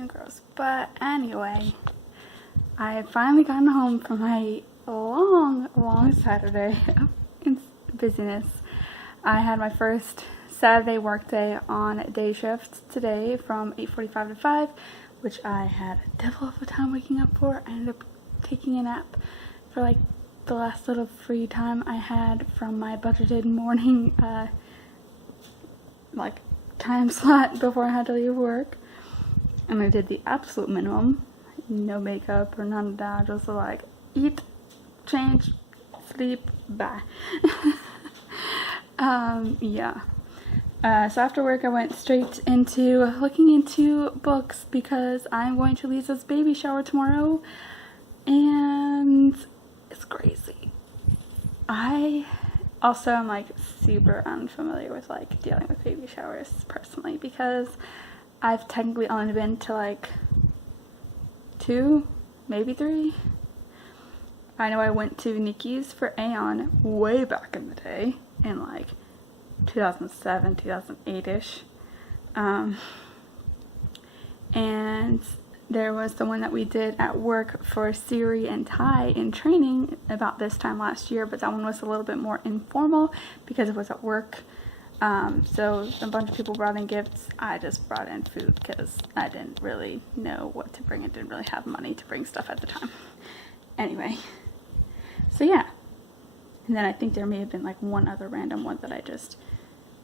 and gross. But anyway, I had finally gotten home from my long Saturday of busyness. I had my first Saturday work day on day shift today from 8:45 to 5, which I had a devil of a time waking up for. I ended up taking a nap for like the last little free time I had from my budgeted morning like time slot before I had to leave work, and I did the absolute minimum. No makeup or none of that, just like eat, change, sleep, bye. Yeah. So after work I went straight into looking into books because I'm going to Liza's baby shower tomorrow, and it's crazy. I also am like super unfamiliar with like dealing with baby showers personally, because I've technically only been to like 2, maybe 3. I know I went to Nikki's for Aeon way back in the day, in like 2007, 2008-ish. And there was the one that we did at work for Siri and Ty in training about this time last year, but that one was a little bit more informal because it was at work. So a bunch of people brought in gifts. I just brought in food because I didn't really know what to bring. I didn't really have money to bring stuff at the time. Anyway, so yeah. And then I think there may have been like one other random one that I just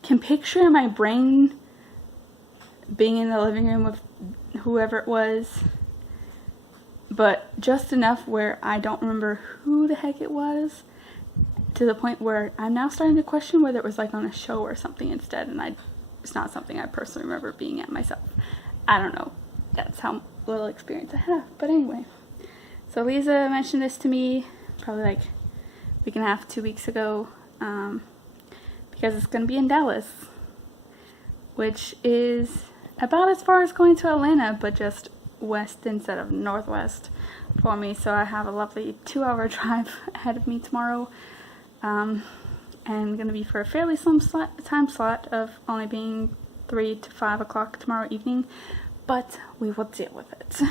can picture in my brain being in the living room with whoever it was, but just enough where I don't remember who the heck it was, to the point where I'm now starting to question whether it was like on a show or something instead, and it's not something I personally remember being at myself. I don't know. That's how little experience I have. But anyway, so Liza mentioned this to me probably like a week and a half, 2 weeks ago, because it's going to be in Dallas, which is about as far as going to Atlanta, but just west instead of northwest for me. So I have a lovely 2-hour drive ahead of me tomorrow, and going to be for a fairly slim time slot of only being 3 to 5 o'clock tomorrow evening, but we will deal with it,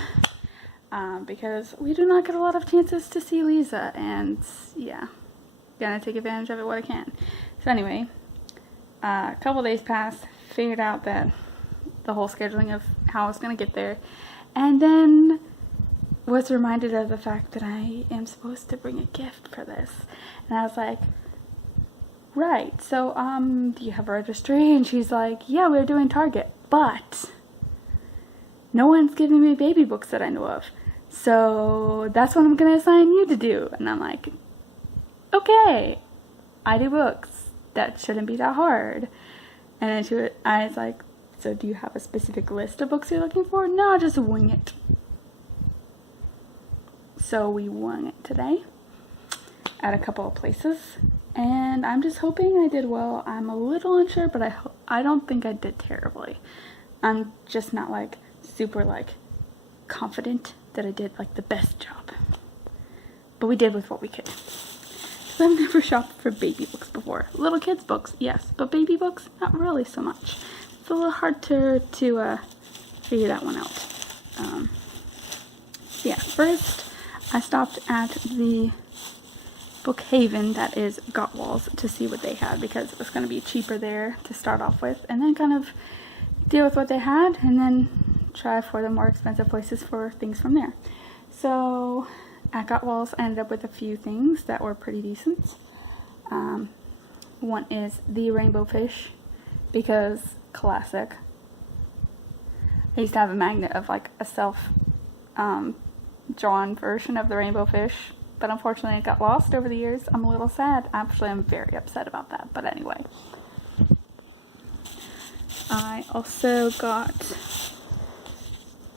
because we do not get a lot of chances to see Liza, and yeah, gonna take advantage of it what I can. So anyway, a couple days passed, figured out that the whole scheduling of how I was going to get there, and then was reminded of the fact that I am supposed to bring a gift for this, and I was like, right, so do you have a registry? And she's like, yeah, we're doing Target, but no one's giving me baby books that I know of, so that's what I'm going to assign you to do. And I'm like, okay, I do books, that shouldn't be that hard. And then I was like, so do you have a specific list of books you're looking for? No, just wing it. So we wung it today at a couple of places, and I'm just hoping I did well. I'm a little unsure, but I don't think I did terribly. I'm just not like super like confident that I did like the best job, but we did with what we could. So I've never shopped for baby books before. Little kids books, yes, but baby books, not really so much. It's a little hard to figure that one out. So yeah, first I stopped at the Bookhaven, that is Gottwalls, to see what they had, because it was going to be cheaper there to start off with, and then kind of deal with what they had, and then try for the more expensive places for things from there. So at Gottwalls I ended up with a few things that were pretty decent. One is the rainbow fish, because classic. I used to have a magnet of like a self drawn version of the rainbow fish, but unfortunately it got lost over the years. I'm a little sad. Actually, I'm very upset about that, but anyway. I also got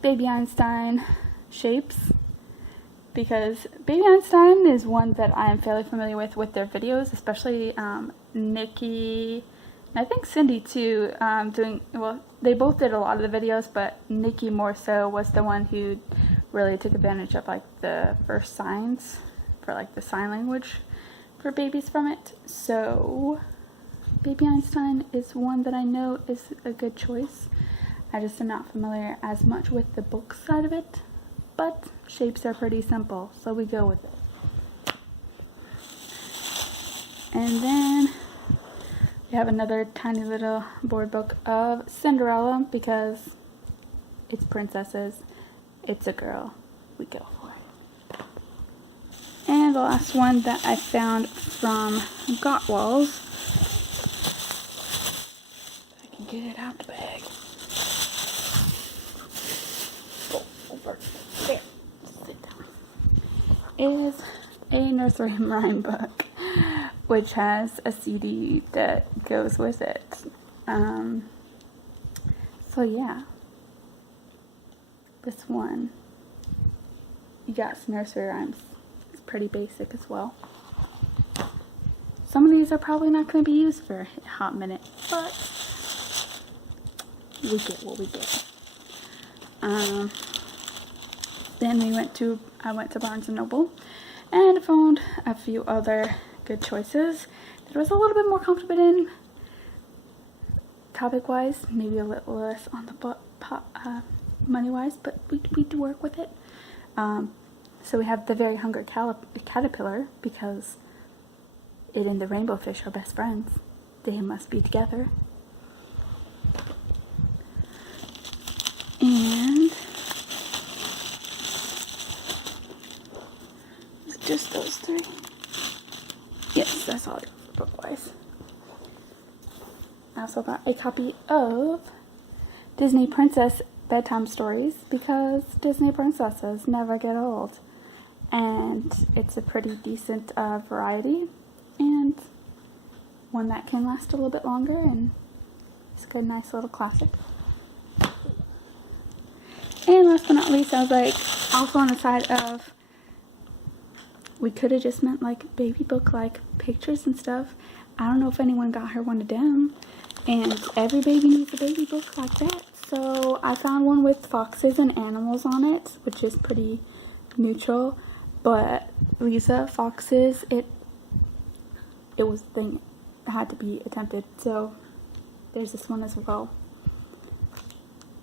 Baby Einstein shapes, because Baby Einstein is one that I am fairly familiar with their videos, especially Nikki, and I think Cindy too, they both did a lot of the videos, but Nikki more so was the one who really took advantage of like the first signs for like the sign language for babies from it. So Baby Einstein is one that I know is a good choice. I just am not familiar as much with the book side of it, but shapes are pretty simple, so we go with it. And then we have another tiny little board book of Cinderella, because it's princesses, it's a girl, we go for it. And the last one that I found from Gottwalls, I can get it out the bag. Go over there, sit down. Is a nursery rhyme book, which has a CD that goes with it. So yeah, this one, you got some nursery rhymes. It's pretty basic as well. Some of these are probably not going to be used for a hot minute, but we get what we get. Then I went to Barnes & Noble and found a few other good choices that I was a little bit more comfortable in, topic-wise, maybe a little less on the money-wise, but we do work with it. So we have The Very Hungry Caterpillar, because it and the rainbow fish are best friends. They must be together. And is it just those three? Yes, that's all I got for book-wise. I also got a copy of Disney Princess Bedtime Stories, because Disney princesses never get old. And it's a pretty decent variety, and one that can last a little bit longer, and it's a good, nice little classic. And last but not least, I was like, also on the side of, we could have just meant like baby book, like pictures and stuff. I don't know if anyone got her one of them, and every baby needs a baby book like that. So I found one with foxes and animals on it, which is pretty neutral. But Liza, foxes, it was the thing, it had to be attempted. So there's this one as well.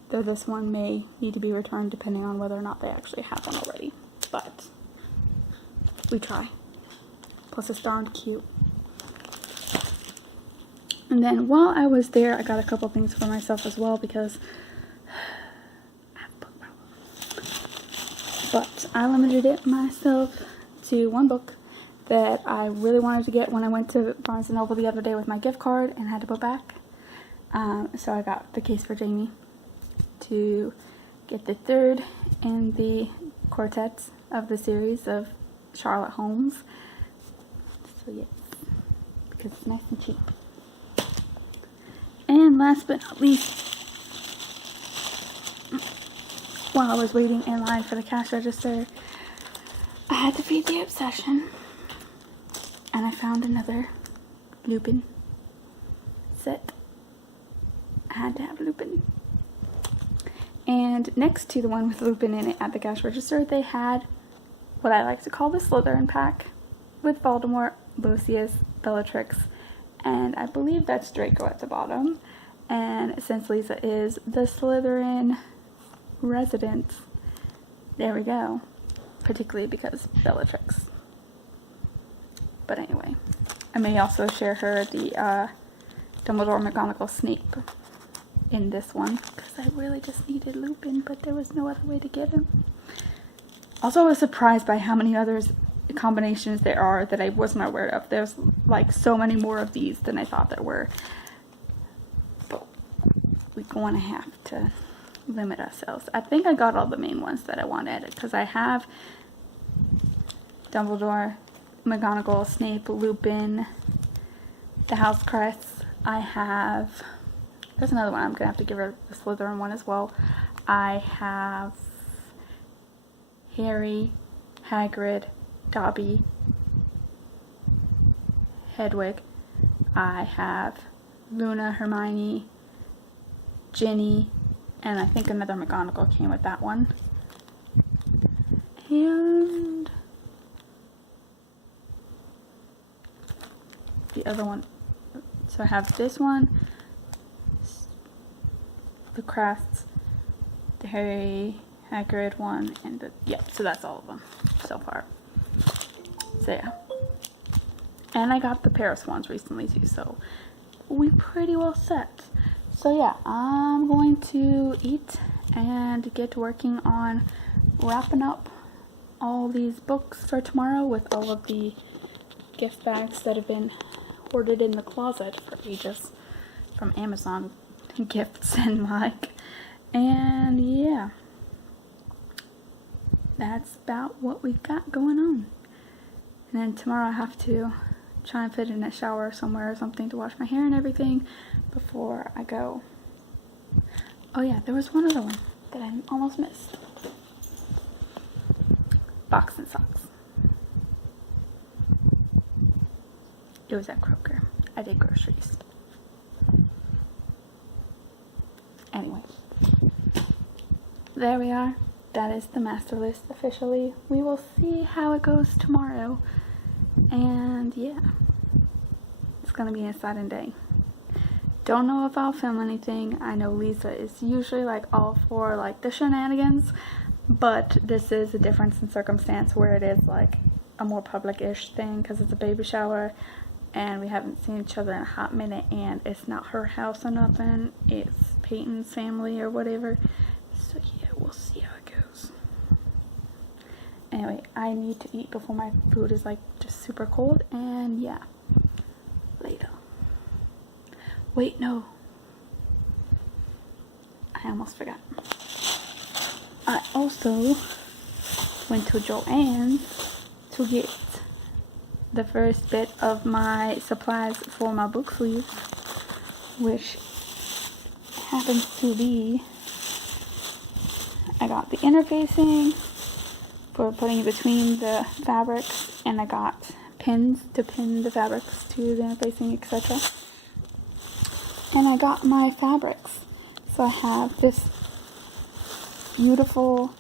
Though this one may need to be returned depending on whether or not they actually have one already. But we try. Plus it's darn cute. And then while I was there, I got a couple things for myself as well, because I have a book problem. But I limited it myself to one book that I really wanted to get when I went to Barnes & Noble the other day with my gift card and had to go back. So I got The Case for Jamie to get the third in the quartet of the series of Sherlock Holmes. So yes, because it's nice and cheap. And last but not least, while I was waiting in line for the cash register, I had to feed the obsession, and I found another Lupin set. I had to have Lupin. And next to the one with Lupin in it at the cash register, they had what I like to call the Slytherin pack, with Voldemort, Lucius, Bellatrix, and I believe that's Draco at the bottom. And since Liza is the Slytherin resident, there we go. Particularly because Bellatrix. But anyway, I may also share her the Dumbledore, McGonagall, Snape in this one, because I really just needed Lupin, but there was no other way to get him. Also, I was surprised by how many others combinations there are that I wasn't aware of. There's like so many more of these than I thought there were. But we're going to have to limit ourselves. I think I got all the main ones that I wanted, because I have Dumbledore, McGonagall, Snape, Lupin, the Housecrest. I have, there's another one, I'm going to have to give her the Slytherin one as well. I have Harry, Hagrid, Dobby, Hedwig. I have Luna, Hermione, Ginny, and I think another McGonagall came with that one. And the other one, so I have this one, the Crafts, the Harry Hagrid one, and the, yep, so that's all of them so far. So yeah. And I got the Paris ones recently too, so we pretty well set. So yeah, I'm going to eat and get working on wrapping up all these books for tomorrow with all of the gift bags that have been hoarded in the closet for ages from Amazon gifts and like. And yeah, that's about what we've got going on. And then tomorrow I have to try and fit in a shower somewhere or something to wash my hair and everything before I go. Oh yeah, there was one other one that I almost missed. Box and socks. It was at Kroger. I did groceries. Anyway, there we are. That is the master list officially. We will see how it goes tomorrow. And yeah, it's gonna be an exciting day. Don't know if I'll film anything. I know Liza is usually like all for like the shenanigans, but this is a difference in circumstance where it is like a more public-ish thing because it's a baby shower and we haven't seen each other in a hot minute, and it's not her house or nothing, it's Peyton's family or whatever. So yeah, we'll see how it goes. Anyway, I need to eat before my food is like just super cold, and yeah, later. Wait, no. I almost forgot. I also went to Joann's to get the first bit of my supplies for my book sleeve, which happens to be, I got the interfacing for putting it between the fabrics, and I got pins to pin the fabrics to the interfacing, etc. And I got my fabrics. So I have this beautiful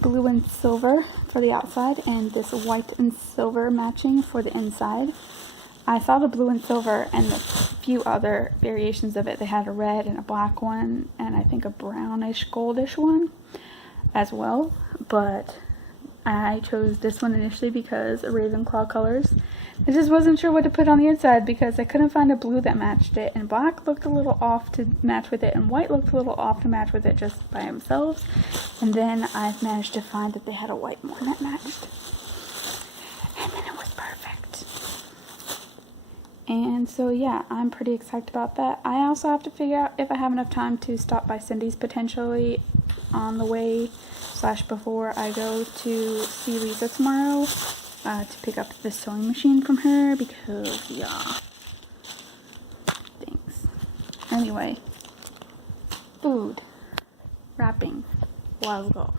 blue and silver for the outside and this white and silver matching for the inside. I saw the blue and silver and a few other variations of it. They had a red and a black one and I think a brownish goldish one as well, but I chose this one initially because of Ravenclaw colors. I just wasn't sure what to put on the inside because I couldn't find a blue that matched it, and black looked a little off to match with it, and white looked a little off to match with it just by themselves. And then I managed to find that they had a white one that matched, and then it was perfect. And so yeah, I'm pretty excited about that. I also have to figure out if I have enough time to stop by Cindy's potentially on the way / before I go to see Liza tomorrow to pick up the sewing machine from her because yeah, thanks. Anyway, food, wrapping, let's go.